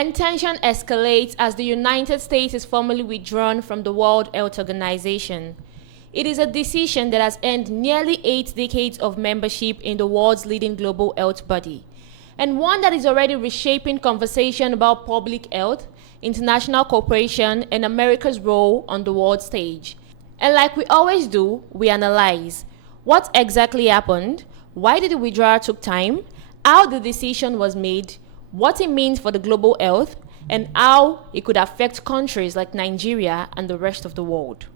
And tension escalates as the United States is formally withdrawn from the World Health Organization. It is a decision that has earned nearly 8 decades of membership in the world's leading global health body, and one that is already reshaping conversation about public health, international cooperation, and America's role on the world stage. And like we always do, we analyze what exactly happened, why did the withdrawal took time, how the decision was made, what it means for the global health, and how it could affect countries like Nigeria and the rest of the world.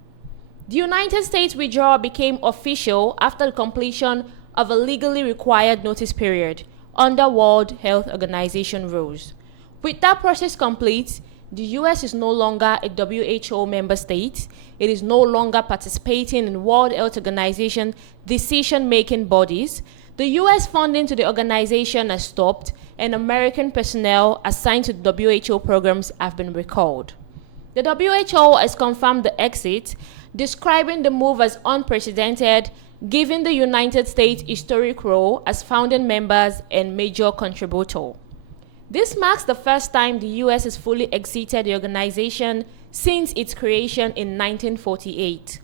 The United States withdrawal became official after the completion of a legally required notice period under World Health Organization rules. With that process complete, the US is no longer a WHO member state. It is no longer participating in World Health Organization decision-making bodies. The US funding to the organization has stopped, and American personnel assigned to the WHO programs have been recalled. The WHO has confirmed the exit, describing the move as unprecedented, given the United States' historic role as founding members and major contributor. This marks the first time the US has fully exited the organization since its creation in 1948.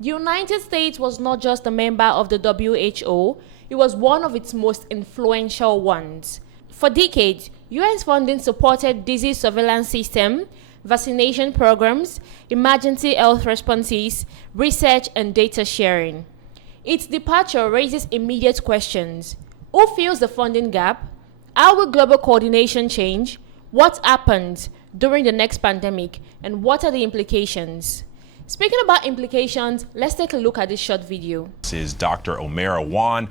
The United States was not just a member of the WHO, it was one of its most influential ones. For decades, US funding supported disease surveillance system, vaccination programs, emergency health responses, research, and data sharing. Its departure raises immediate questions. Who fills the funding gap? How will global coordination change? What happens during the next pandemic? And what are the implications? Speaking about implications, let's take a look at this short video. This is Dr. Omer Awan,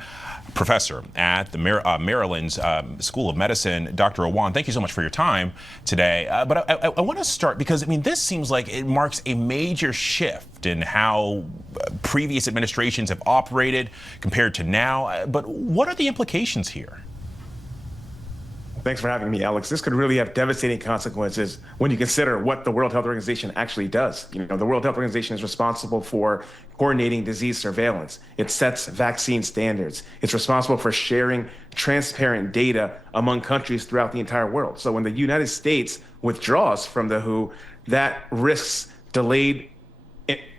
professor at the Maryland's School of Medicine. Dr. Awan, thank you so much for your time today. But I want to start because, this seems like it marks a major shift in how previous administrations have operated compared to now. But what are the implications here? Thanks for having me, Alex. This could really have devastating consequences when you consider what the World Health Organization actually does. The World Health Organization is responsible for coordinating disease surveillance. It sets vaccine standards. It's responsible for sharing transparent data among countries throughout the entire world. So when the United States withdraws from the WHO, that risks delayed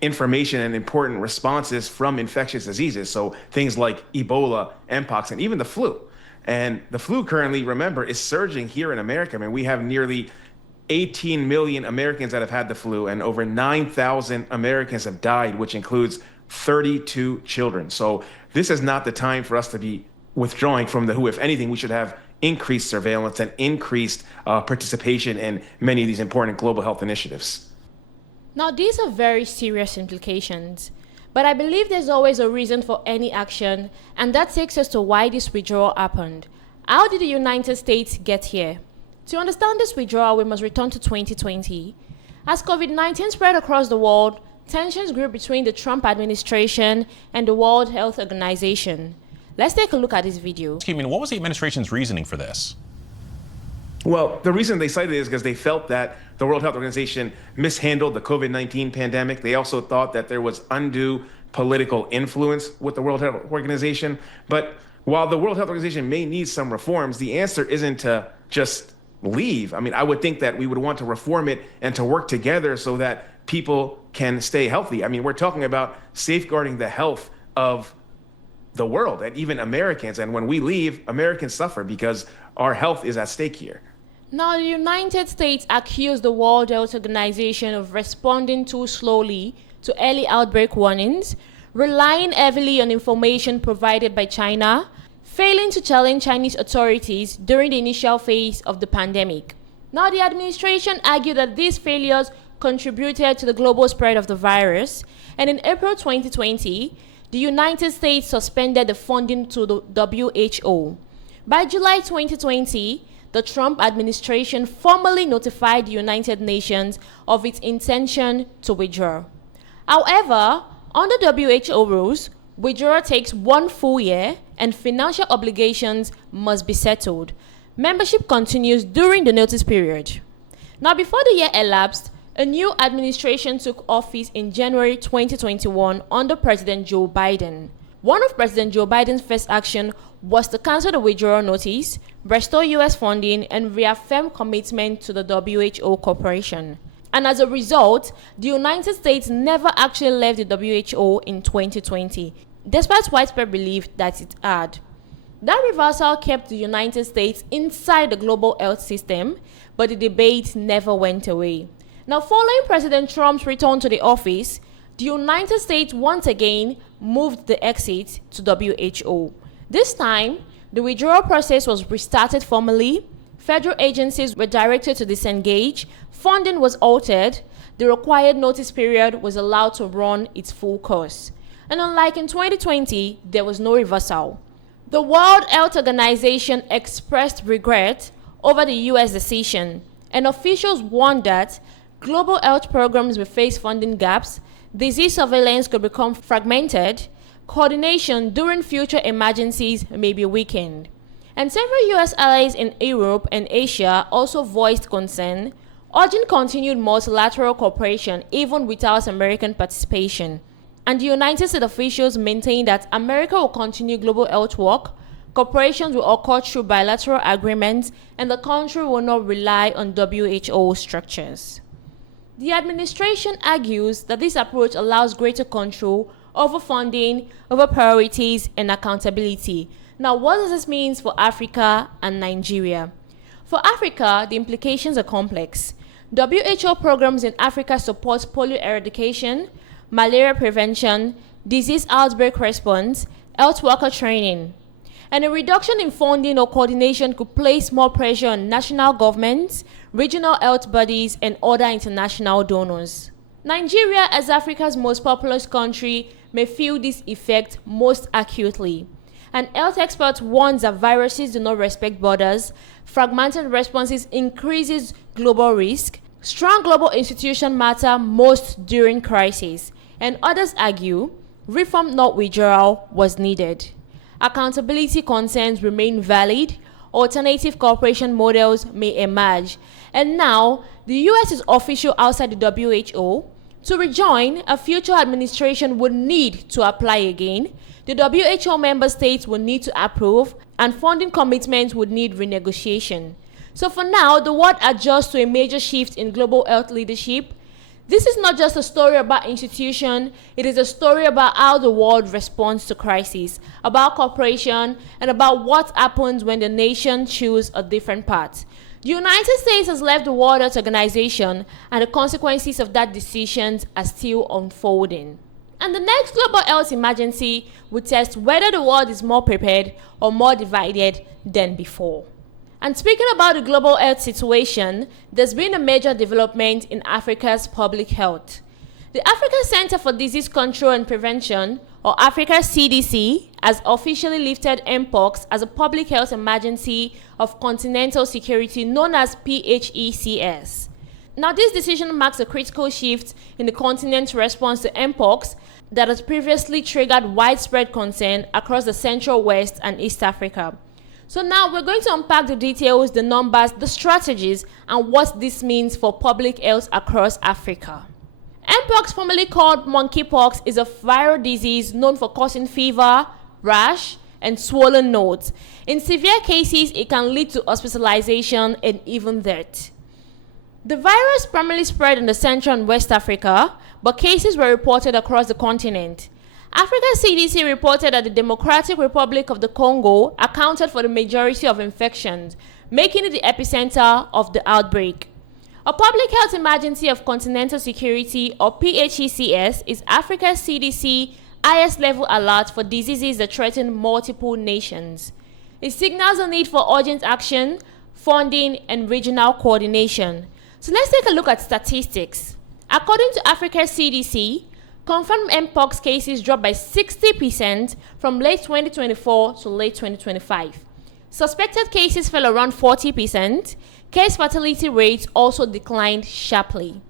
information and important responses from infectious diseases. So things like Ebola, Mpox, and even the flu. And the flu currently, remember, is surging here in America. We have nearly 18 million Americans that have had the flu, and over 9,000 Americans have died, which includes 32 children. So this is not the time for us to be withdrawing from the WHO. If anything, we should have increased surveillance and increased participation in many of these important global health initiatives. Now, these are very serious implications. But I believe there's always a reason for any action, and that takes us to why this withdrawal happened. How did the United States get here? To understand this withdrawal, we must return to 2020. As COVID-19 spread across the world, tensions grew between the Trump administration and the World Health Organization. Let's take a look at this video. What was the administration's reasoning for this? Well, the reason they cited it is because they felt that the World Health Organization mishandled the COVID-19 pandemic. They also thought that there was undue political influence with the World Health Organization. But while the World Health Organization may need some reforms, the answer isn't to just leave. I would think that we would want to reform it and to work together so that people can stay healthy. We're talking about safeguarding the health of the world and even Americans. And when we leave, Americans suffer because our health is at stake here. Now, the United States accused the World Health Organization of responding too slowly to early outbreak warnings, relying heavily on information provided by China, failing to challenge Chinese authorities during the initial phase of the pandemic. Now, the administration argued that these failures contributed to the global spread of the virus, and in April 2020, the United States suspended the funding to the WHO. By July 2020, the Trump administration formally notified the United Nations of its intention to withdraw. However, under WHO rules, withdrawal takes 1 full year and financial obligations must be settled. Membership continues during the notice period. Now, before the year elapsed, a new administration took office in January 2021 under President Joe Biden. One of President Joe Biden's first actions was to cancel the withdrawal notice, restore US funding, and reaffirm commitment to the WHO Corporation. And as a result, the United States never actually left the WHO in 2020, despite widespread belief that it had. That reversal kept the United States inside the global health system, but the debate never went away. Now, following President Trump's return to the office, the United States once again moved the exit to WHO. This time, the withdrawal process was restarted formally, federal agencies were directed to disengage, funding was altered, the required notice period was allowed to run its full course. And unlike in 2020, there was no reversal. The World Health Organization expressed regret over the US decision, and officials warned that global health programs will face funding gaps, disease surveillance could become fragmented, coordination during future emergencies may be weakened. And several US allies in Europe and Asia also voiced concern, urging continued multilateral cooperation even without American participation. And the United States officials maintain that America will continue global health work, cooperations will occur through bilateral agreements, and the country will not rely on WHO structures. The administration argues that this approach allows greater control over funding, over priorities, and accountability. Now, what does this mean for Africa and Nigeria? For Africa, the implications are complex. WHO programs in Africa support polio eradication, malaria prevention, disease outbreak response, health worker training. And a reduction in funding or coordination could place more pressure on national governments, regional health bodies, and other international donors. Nigeria, as Africa's most populous country, may feel this effect most acutely. And health experts warn that viruses do not respect borders, fragmented responses increases global risk, strong global institutions matter most during crisis, and others argue reform, not withdrawal, was needed. Accountability concerns remain valid, alternative cooperation models may emerge, and now the US is official outside the WHO. To rejoin, a future administration would need to apply again, the WHO member states would need to approve, and funding commitments would need renegotiation. So for now, the world adjusts to a major shift in global health leadership. This is not just a story about institution, it is a story about how the world responds to crisis, about cooperation, and about what happens when the nation chooses a different path. The United States has left the World Health Organization, and the consequences of that decision are still unfolding. And the next global health emergency will test whether the world is more prepared or more divided than before. And speaking about the global health situation, there's been a major development in Africa's public health. The Africa Center for Disease Control and Prevention, or Africa CDC, has officially lifted Mpox as a public health emergency of continental security known as PHECS. Now, this decision marks a critical shift in the continent's response to Mpox that has previously triggered widespread concern across the Central West and East Africa. So now we're going to unpack the details, the numbers, the strategies, and what this means for public health across Africa. Mpox, formerly called monkeypox, is a viral disease known for causing fever, rash, and swollen nodes. In severe cases, it can lead to hospitalization and even death. The virus primarily spread in the Central and West Africa, but cases were reported across the continent. Africa CDC reported that the Democratic Republic of the Congo accounted for the majority of infections, making it the epicenter of the outbreak. A public health emergency of continental security, or PHECS, is Africa's CDC highest level alert for diseases that threaten multiple nations. It signals a need for urgent action, funding, and regional coordination. So let's take a look at statistics. According to Africa's CDC, confirmed Mpox cases dropped by 60% from late 2024 to late 2025. Suspected cases fell around 40%. Case fatality rates also declined sharply.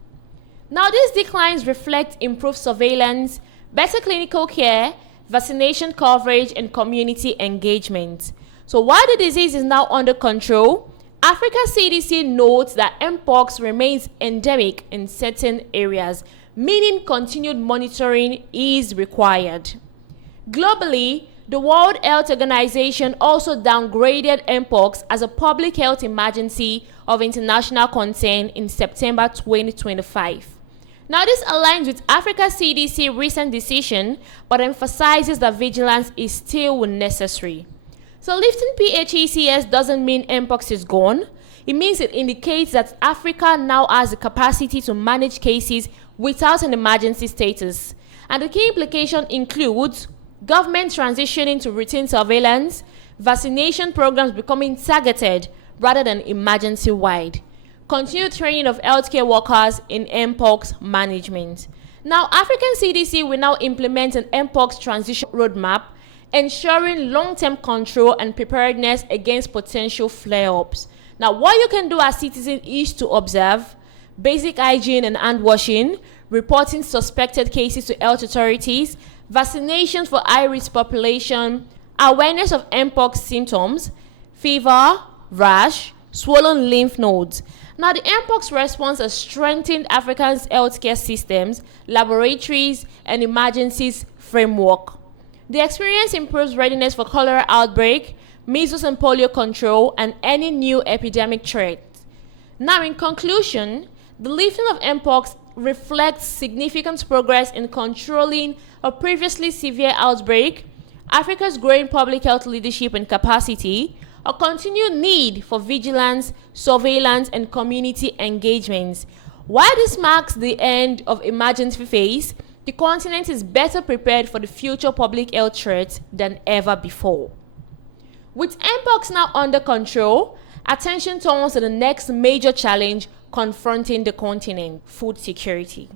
Now, these declines reflect improved surveillance, better clinical care, vaccination coverage, and community engagement. So while the disease is now under control, Africa CDC notes that Mpox remains endemic in certain areas, meaning continued monitoring is required. Globally, The World Health Organization also downgraded Mpox as a public health emergency of international concern in September 2025. Now, this aligns with Africa CDC's recent decision, but emphasizes that vigilance is still necessary. So lifting PHECS doesn't mean Mpox is gone. It means it indicates that Africa now has the capacity to manage cases without an emergency status. And the key implication includes government transitioning to routine surveillance, vaccination programs becoming targeted rather than emergency-wide, continued training of healthcare workers in Mpox management. Now, African CDC will now implement an Mpox transition roadmap, ensuring long-term control and preparedness against potential flare-ups. Now, what you can do as citizens is to observe basic hygiene and hand washing, reporting suspected cases to health authorities, vaccinations for high-risk population, awareness of Mpox symptoms, fever, rash, swollen lymph nodes. Now, the Mpox response has strengthened Africa's healthcare systems, laboratories, and emergencies framework. The experience improves readiness for cholera outbreak, measles and polio control, and any new epidemic threat. Now, in conclusion, the lifting of Mpox reflects significant progress in controlling a previously severe outbreak, Africa's growing public health leadership and capacity, a continued need for vigilance, surveillance, and community engagements. While this marks the end of emergency phase, the continent is better prepared for the future public health threats than ever before. With Mpox now under control, attention turns to the next major challenge confronting the continent: food security.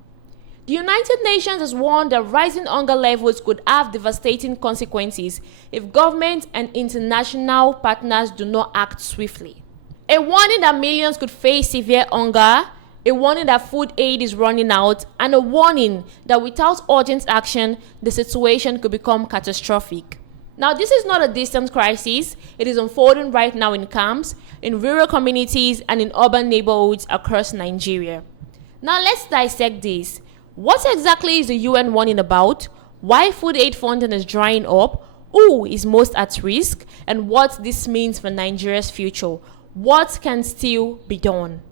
The United Nations has warned that rising hunger levels could have devastating consequences if governments and international partners do not act swiftly. A warning that millions could face severe hunger, a warning that food aid is running out, and a warning that without urgent action, the situation could become catastrophic. Now, this is not a distant crisis. It is unfolding right now in camps, in rural communities, and in urban neighborhoods across Nigeria. Now, let's dissect this. What exactly is the UN warning about? Why food aid funding is drying up? Who is most at risk? And what this means for Nigeria's future? What can still be done?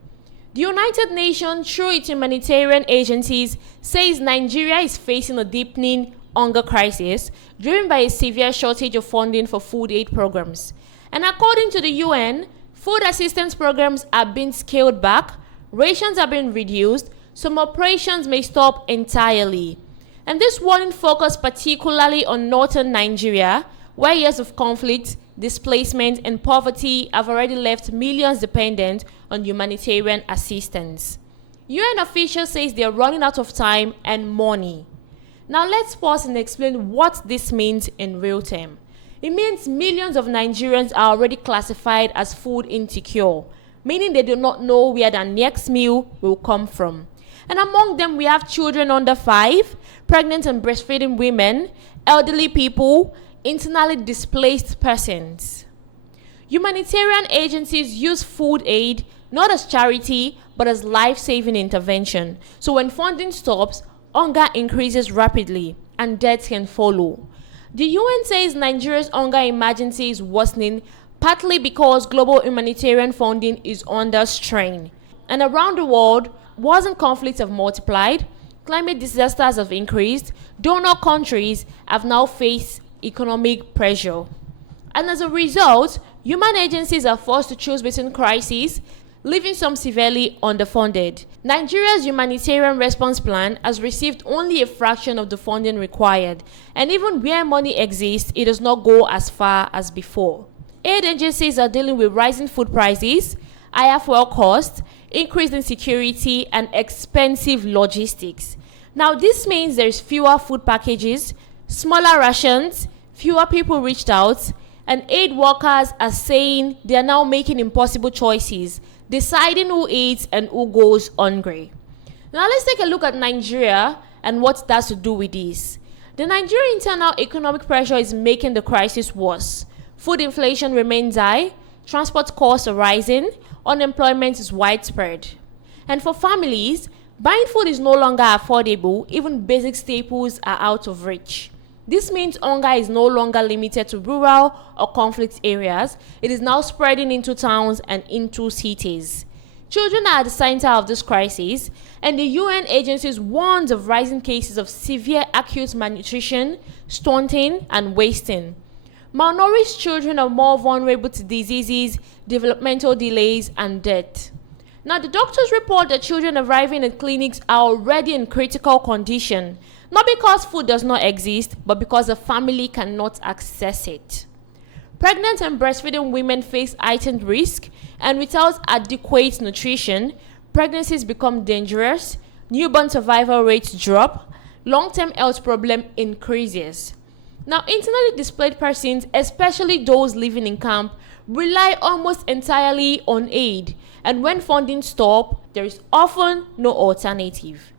The United Nations, through its humanitarian agencies, says Nigeria is facing a deepening hunger crisis driven by a severe shortage of funding for food aid programs. And according to the UN, food assistance programs are being scaled back, rations are being reduced, some operations may stop entirely. And this warning focused particularly on northern Nigeria, where years of conflict, displacement, and poverty have already left millions dependent on humanitarian assistance. UN officials say they are running out of time and money. Now let's pause and explain what this means in real time. It means millions of Nigerians are already classified as food insecure, meaning they do not know where their next meal will come from. And among them, we have children under 5, pregnant and breastfeeding women, elderly people, internally displaced persons. Humanitarian agencies use food aid not as charity, but as life-saving intervention. So when funding stops, hunger increases rapidly and deaths can follow. The UN says Nigeria's hunger emergency is worsening, partly because global humanitarian funding is under strain. And around the world, wars and conflicts have multiplied, climate disasters have increased, donor countries have now faced economic pressure. And as a result, human agencies are forced to choose between crises, leaving some severely underfunded. Nigeria's humanitarian response plan has received only a fraction of the funding required, and even where money exists, it does not go as far as before. Aid agencies are dealing with rising food prices, higher fuel costs, increased insecurity, and expensive logistics. Now, this means there is fewer food packages, smaller rations, fewer people reached out, and aid workers are saying they are now making impossible choices, deciding who eats and who goes hungry. Now, let's take a look at Nigeria and what that has to do with this. The Nigerian internal economic pressure is making the crisis worse. Food inflation remains high, transport costs are rising, unemployment is widespread. And for families, buying food is no longer affordable, even basic staples are out of reach. This means hunger is no longer limited to rural or conflict areas. It is now spreading into towns and into cities. Children are at the center of this crisis, and the UN agencies warns of rising cases of severe acute malnutrition, stunting, and wasting. Malnourished children are more vulnerable to diseases, developmental delays, and death. Now, the doctors report that children arriving at clinics are already in critical condition, not because food does not exist, but because the family cannot access it. Pregnant and breastfeeding women face heightened risk, and without adequate nutrition, pregnancies become dangerous, newborn survival rates drop, long-term health problem increases. Now, internally displaced persons, especially those living in camp, rely almost entirely on aid, and when funding stops, there is often no alternative.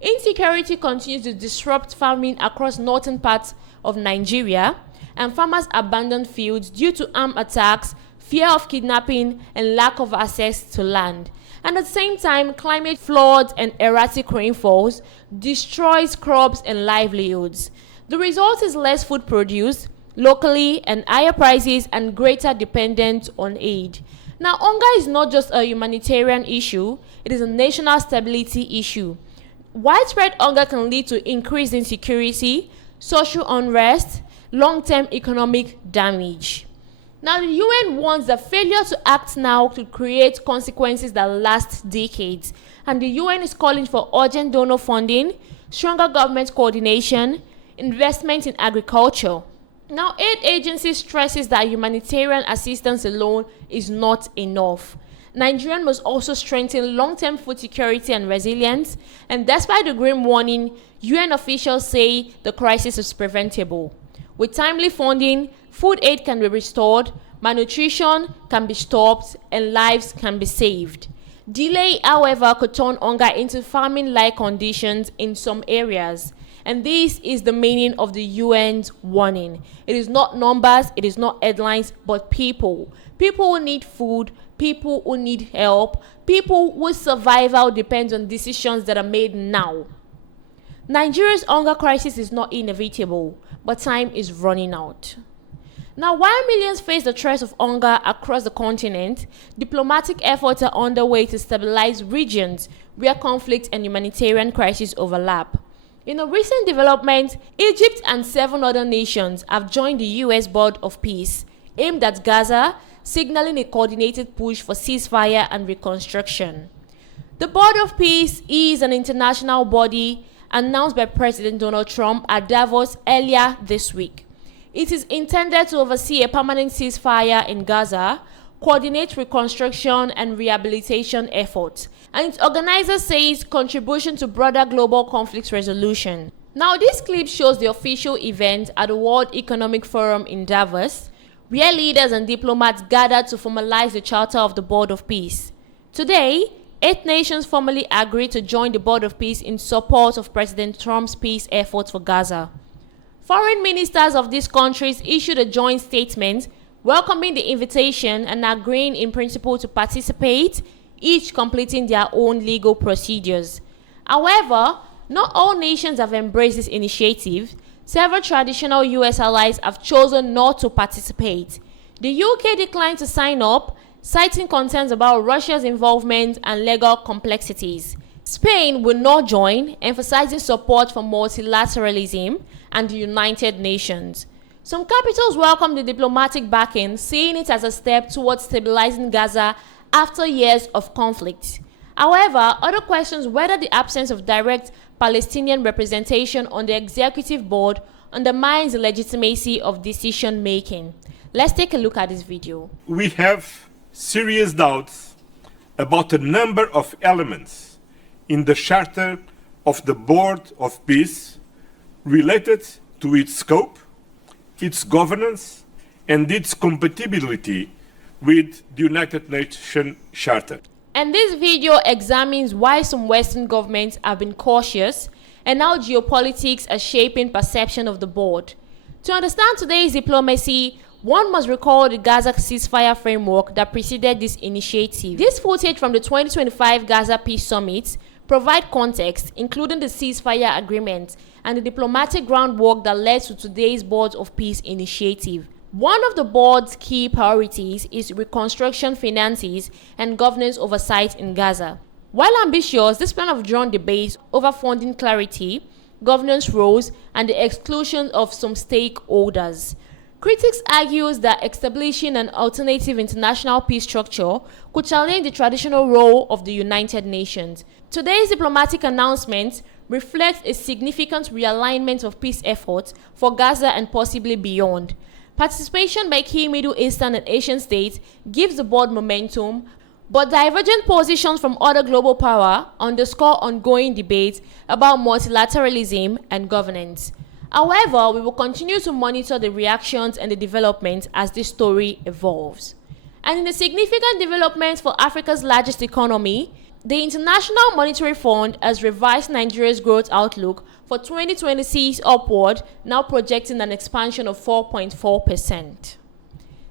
Insecurity continues to disrupt farming across northern parts of Nigeria, and farmers abandon fields due to armed attacks, fear of kidnapping, and lack of access to land. And at the same time, climate floods and erratic rainfalls destroys crops and livelihoods. The result is less food produced locally and higher prices and greater dependence on aid. Now, hunger is not just a humanitarian issue, it is a national stability issue. Widespread hunger can lead to increased insecurity, social unrest, long-term economic damage. Now, the UN warns that failure to act now could create consequences that last decades, and the UN is calling for urgent donor funding, stronger government coordination, investment in agriculture. Now, aid agencies stresses that humanitarian assistance alone is not enough. Nigeria must also strengthen long-term food security and resilience, and despite the grim warning, UN officials say the crisis is preventable. With timely funding, food aid can be restored, malnutrition can be stopped, and lives can be saved. Delay, however, could turn hunger into famine-like conditions in some areas. And this is the meaning of the UN's warning. It is not numbers, it is not headlines, but people. People who need food, people who need help, people whose survival depends on decisions that are made now. Nigeria's hunger crisis is not inevitable, but time is running out. Now, while millions face the threat of hunger across the continent, diplomatic efforts are underway to stabilize regions where conflict and humanitarian crises overlap. In a recent development, Egypt and 7 other nations have joined the US Board of Peace, aimed at Gaza, signaling a coordinated push for ceasefire and reconstruction. The Board of Peace is an international body announced by President Donald Trump at Davos earlier this week. It is intended to oversee a permanent ceasefire in Gaza, coordinate reconstruction and rehabilitation efforts, and its organizer says contribution to broader global conflict resolution. Now, this clip shows the official event at the World Economic Forum in Davos, where leaders and diplomats gathered to formalize the Charter of the Board of Peace. Today, 8 nations formally agreed to join the Board of Peace in support of President Trump's peace efforts for Gaza. Foreign ministers of these countries issued a joint statement welcoming the invitation and agreeing in principle to participate, each completing their own legal procedures. However, not all nations have embraced this initiative. Several traditional US allies have chosen not to participate. The UK declined to sign up, citing concerns about Russia's involvement and legal complexities. Spain will not join, emphasizing support for multilateralism and the United Nations. Some capitals welcomed the diplomatic backing, seeing it as a step towards stabilizing Gaza after years of conflict. However, other questions whether the absence of direct Palestinian representation on the executive board undermines the legitimacy of decision-making. Let's take a look at this video. We have serious doubts about a number of elements in the Charter of the Board of Peace related to its scope, its governance, and its compatibility with the United Nations Charter. And this video examines why some Western governments have been cautious and how geopolitics are shaping perception of the board. To understand today's diplomacy, one must recall the Gaza ceasefire framework that preceded this initiative. This footage from the 2025 Gaza Peace Summit provide context, including the ceasefire agreement and the diplomatic groundwork that led to today's Board of Peace initiative. One of the board's key priorities is reconstruction finances and governance oversight in Gaza. While ambitious, this plan has drawn debate over funding clarity, governance roles, and the exclusion of some stakeholders. Critics argue that establishing an alternative international peace structure could challenge the traditional role of the United Nations. Today's diplomatic announcement reflects a significant realignment of peace efforts for Gaza and possibly beyond. Participation by key Middle Eastern and Asian states gives the board momentum, but divergent positions from other global power underscore ongoing debates about multilateralism and governance. However, we will continue to monitor the reactions and the developments as this story evolves. And in a significant development for Africa's largest economy, the International Monetary Fund has revised Nigeria's growth outlook for 2026 upward, now projecting an expansion of 4.4%.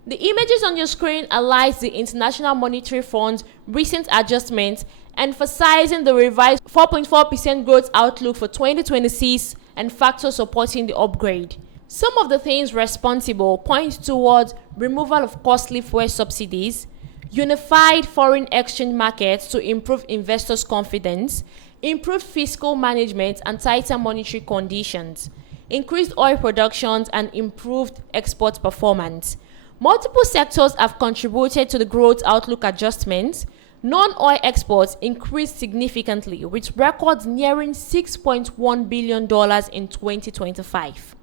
The images on your screen highlight the International Monetary Fund's recent adjustments, emphasizing the revised 4.4% growth outlook for 2026 and factors supporting the upgrade. Some of the things responsible point towards removal of costly fuel subsidies, unified foreign exchange markets to improve investors' confidence, improved fiscal management and tighter monetary conditions, increased oil production and improved export performance. Multiple sectors have contributed to the growth outlook adjustments. Non-oil exports increased significantly, with records nearing $6.1 billion in 2025.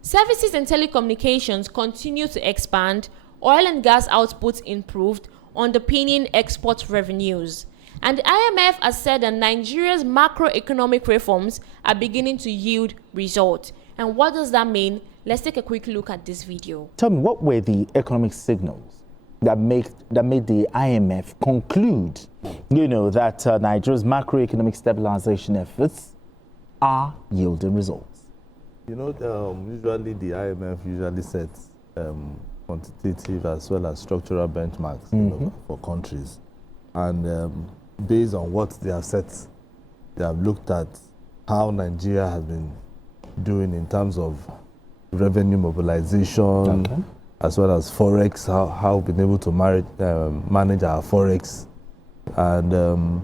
Services and telecommunications continue to expand, oil and gas outputs improved, underpinning export revenues. And the IMF has said that Nigeria's macroeconomic reforms are beginning to yield results. And what does that mean? Let's take a quick look at this video. Tell me, what were the economic signals that made the IMF conclude, that Nigeria's macroeconomic stabilization efforts are yielding results? Usually the IMF usually sets quantitative as well as structural benchmarks for countries. And based on what they have set, they have looked at how Nigeria has been doing in terms of revenue mobilization, as well as forex, how we've been able to manage our forex, and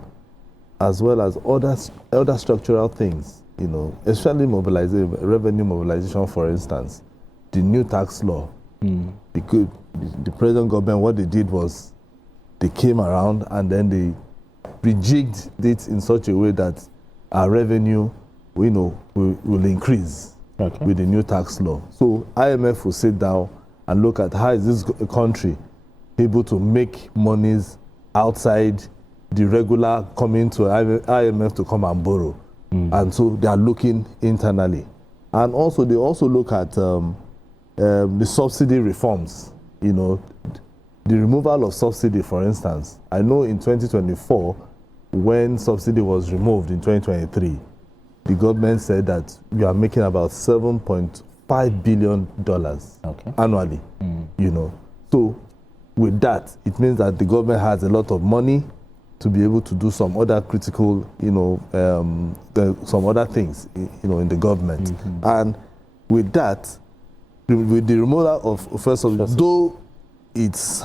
as well as other structural things, especially revenue mobilization, for instance, the new tax law. The present government, what they did was they came around and then they rejigged it in such a way that our revenue, will increase with the new tax law. So IMF will sit down and look at how is this country able to make monies outside the regular coming to IMF to come and borrow. And so they are looking internally. And also they also look at the subsidy reforms, the removal of subsidy, for instance. I know in 2024, when subsidy was removed in 2023, the government said that we are making about $7.5 billion annually, So with that, it means that the government has a lot of money to be able to do some other critical, some other things, in the government. And with that, with the removal of first subsidy, though it's,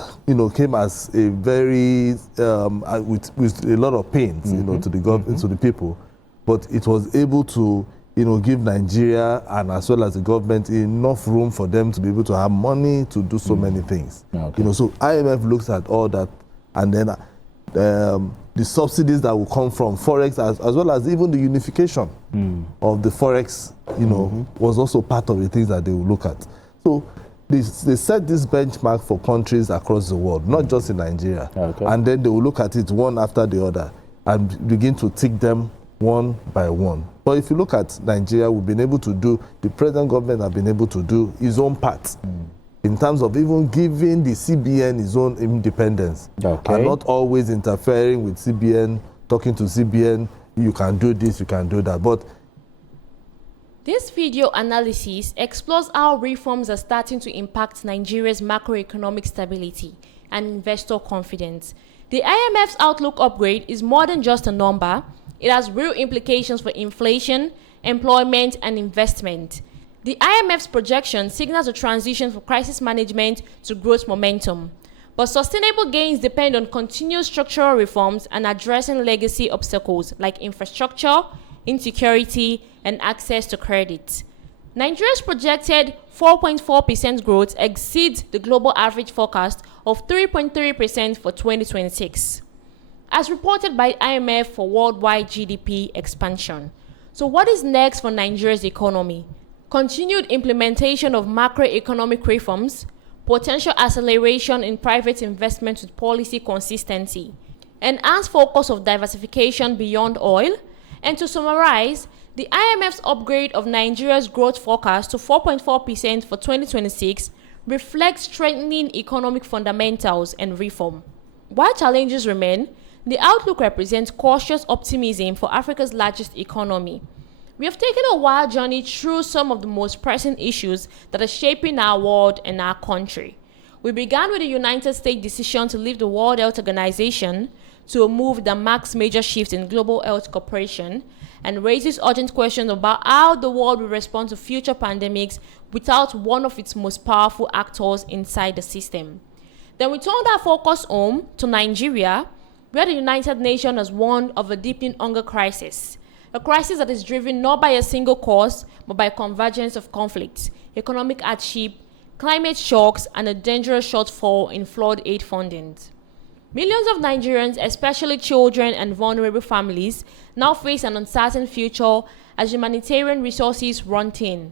came as a very, with a lot of pain, to the government, to the people, but it was able to, give Nigeria and as well as the government enough room for them to be able to have money to do so many things. So IMF looks at all that, and then the subsidies that will come from forex, as well as even the unification of the forex, was also part of the things that they will look at. So they set this benchmark for countries across the world, not just in Nigeria, and then they will look at it one after the other and begin to tick them one by one. But if you look at Nigeria, we've been able to do, the present government have been able to do its own part in terms of even giving the CBN its own independence, and not always interfering with CBN, talking to CBN, you can do this, you can do that. But this video analysis explores how reforms are starting to impact Nigeria's macroeconomic stability and investor confidence. The IMF's outlook upgrade is more than just a number. It has real implications for inflation, employment, and investment. The IMF's projection signals a transition from crisis management to growth momentum. But sustainable gains depend on continuous structural reforms and addressing legacy obstacles like infrastructure, insecurity, and access to credit. Nigeria's projected 4.4% growth exceeds the global average forecast of 3.3% for 2026, as reported by IMF for worldwide GDP expansion. So what is next for Nigeria's economy? Continued implementation of macroeconomic reforms, potential acceleration in private investment with policy consistency, enhanced focus of diversification beyond oil, and to summarize, the IMF's upgrade of Nigeria's growth forecast to 4.4% for 2026 reflects strengthening economic fundamentals and reform. While challenges remain, the outlook represents cautious optimism for Africa's largest economy. We have taken a wild journey through some of the most pressing issues that are shaping our world and our country. We began with the United States decision to leave the World Health Organization, to a move that marks major shifts in global health cooperation and raises urgent questions about how the world will respond to future pandemics without one of its most powerful actors inside the system. Then we turned our focus home to Nigeria, where the United Nations has warned of a deepening hunger crisis. A crisis that is driven not by a single cause, but by a convergence of conflicts, economic hardship, climate shocks, and a dangerous shortfall in flood aid funding. Millions of Nigerians, especially children and vulnerable families, now face an uncertain future as humanitarian resources run thin.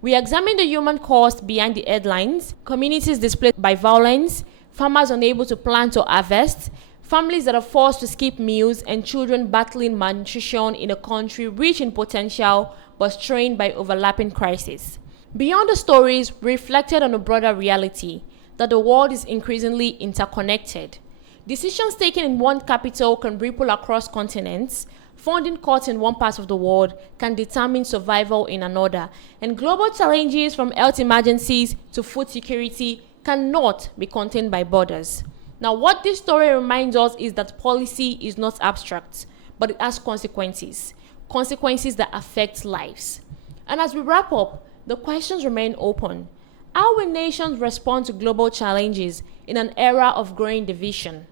We examine the human cost behind the headlines, communities displaced by violence, farmers unable to plant or harvest, families that are forced to skip meals, and children battling malnutrition in a country rich in potential but strained by overlapping crises. Beyond the stories, we reflected on a broader reality that the world is increasingly interconnected. Decisions taken in one capital can ripple across continents. Funding cuts in one part of the world can determine survival in another. And global challenges from health emergencies to food security cannot be contained by borders. Now, what this story reminds us is that policy is not abstract, but it has consequences. Consequences that affect lives. And as we wrap up, the questions remain open. How will nations respond to global challenges in an era of growing division?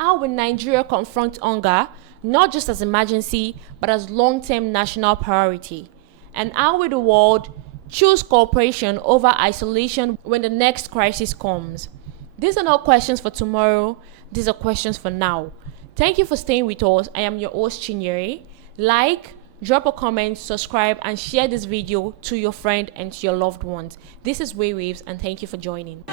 How will Nigeria confront hunger, not just as emergency, but as long-term national priority? And how will the world choose cooperation over isolation when the next crisis comes? These are not questions for tomorrow, these are questions for now. Thank you for staying with us. I am your host, Chinyere. Like, drop a comment, subscribe, and share this video to your friend and to your loved ones. This is Waywayves, and thank you for joining.